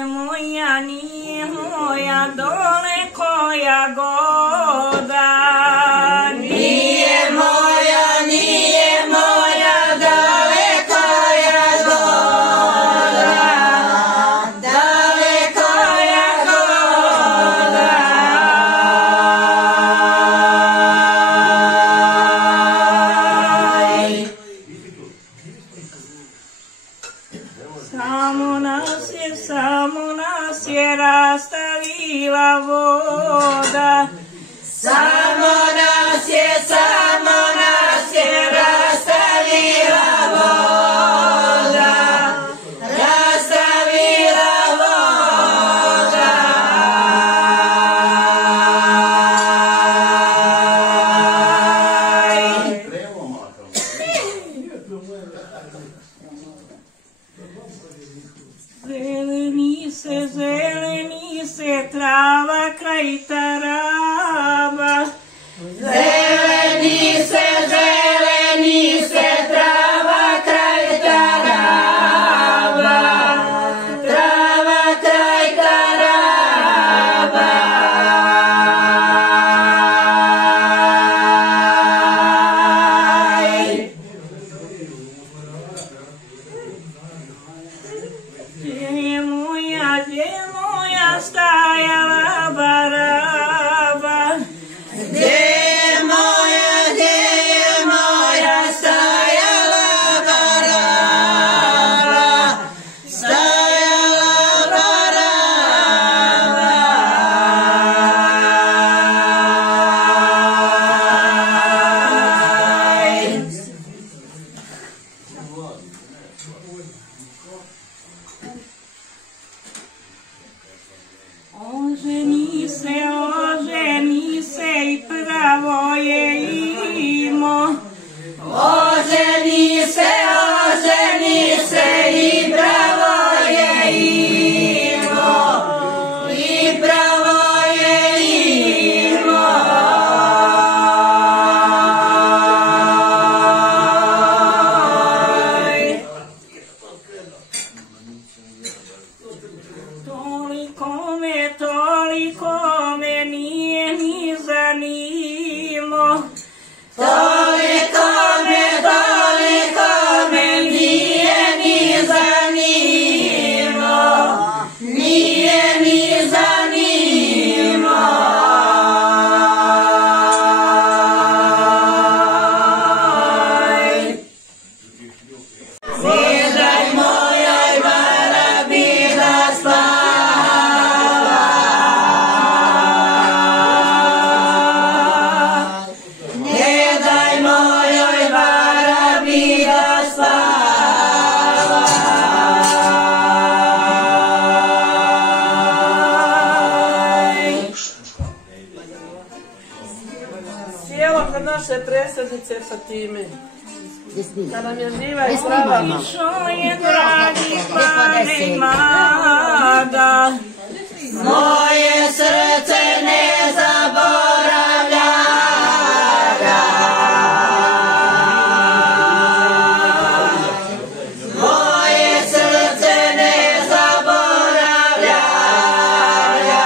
nije moja dole koja goda. Nije moja dole koja goda, dole koja goda. Samo nas je rastavila voda. Samo nas je rastavila voda. Rastavila voda. Zeleni se trava kraj taraba. Zeleni se trava kraj taraba. Trava kraj taraba. Gdje moja stajala baraba? Gdje je moja stajala baraba? Stajala baraba. Oženi se i pravo je imo. Oženi se i pravo je imo. I pravo je imo. Toliko me nije ni zanimo. Toliko me nije ni zanimo. Nije ni zanimo. Nedaj mojoj barabi da spava. Nedaj mojoj barabi da spava. Sjela kod naše predsjednice Fatime. Da nam je živa i zdrava. Išao je dragi Pane Mada. Moje srce ne zaboravlja ga. Moje srce ne zaboravlja ga.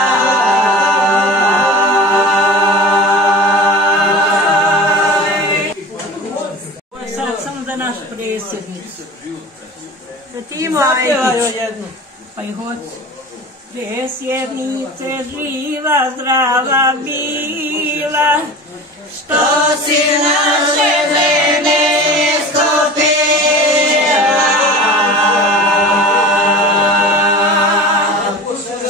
Sad samo za našu predsjednicu. Zapjevaju jednu. Pa i hoću. Presjednice živa, zdrava bila, što si naše žene skopila.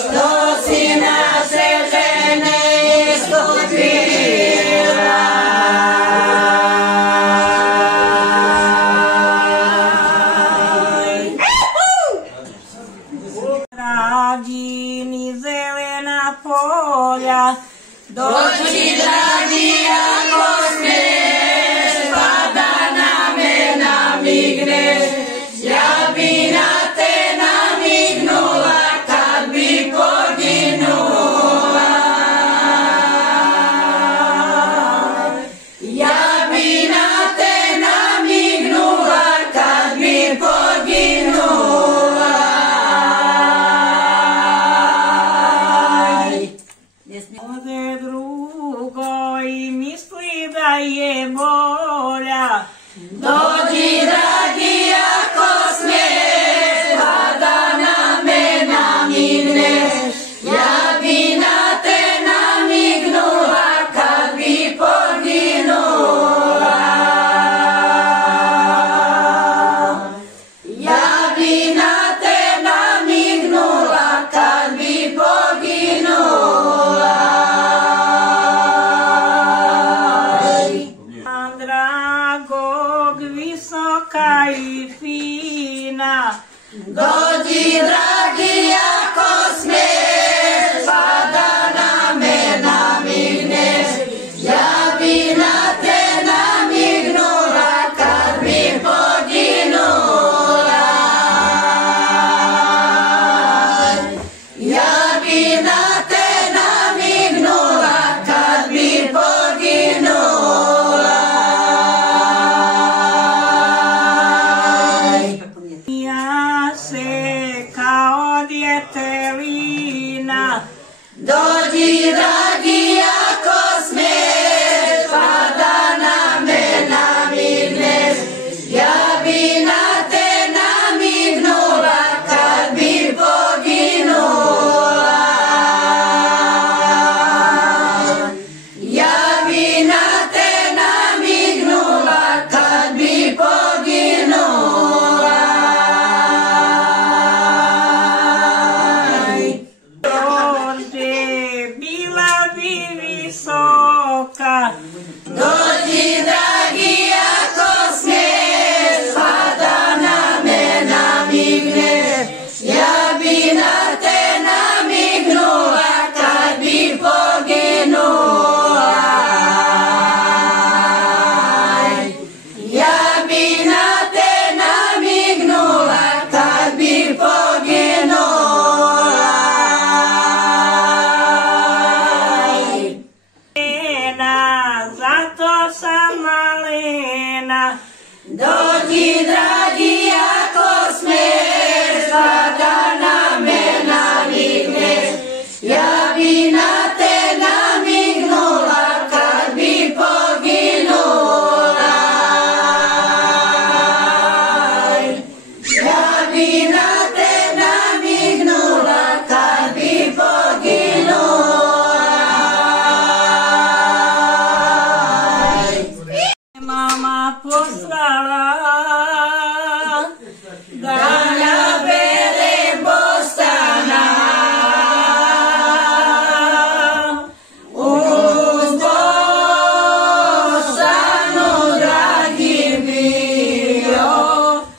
Što si naše žene skopila. Dragi zelena polja, dođi dragi ako smiješ, pa da na me namigneš. Ja bi na te namignula kad bi poginula. Ja bi na te namignula kad bi poginula. Dođi dragi ako smiješ, pa da na me namigneš. Ja bi na te namignula kad bi poginula. Ja bi na te namignula kad bi poginula. Ja se kao djetelina, Dođi dragi ako smiješ, pa da na me namigneš. Ja bi na te namignula kad bi poginula. Ja bi na te namignula kad bi poginula. dođe bila bi visoka. Dođi dragi ako smiješ, pa da na me namigneš. Ja bi na te namignula kad bi poginula. Ja bi na te namignula kad bi poginula. Zato sam malena. Dođi dragi ako smiješ, pa da na me namigneš. Ja bi na te namignula kad bi poginula. Ja bi na te namignula kad bi poginula. Mama poslala Da nabere bostana uz Bosanu dragi bio,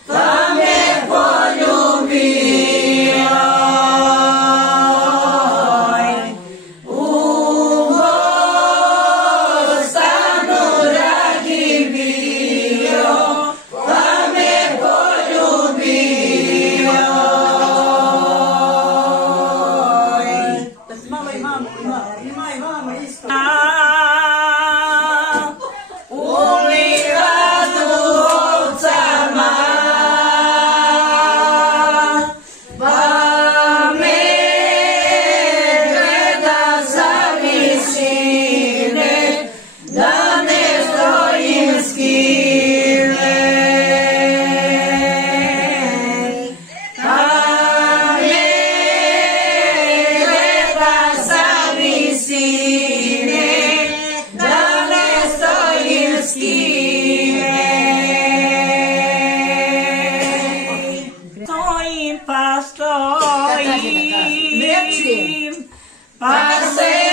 pa me poljubio. U Bosanu dragi bio, pa me poljubio. malo i mama, ima i mama isto. U livadu ovcama, pa me gleda sa visine, da ne stojim skile. Pa me gleda sa visine, da ne stojim skile. Stojim pa stojim, Pa se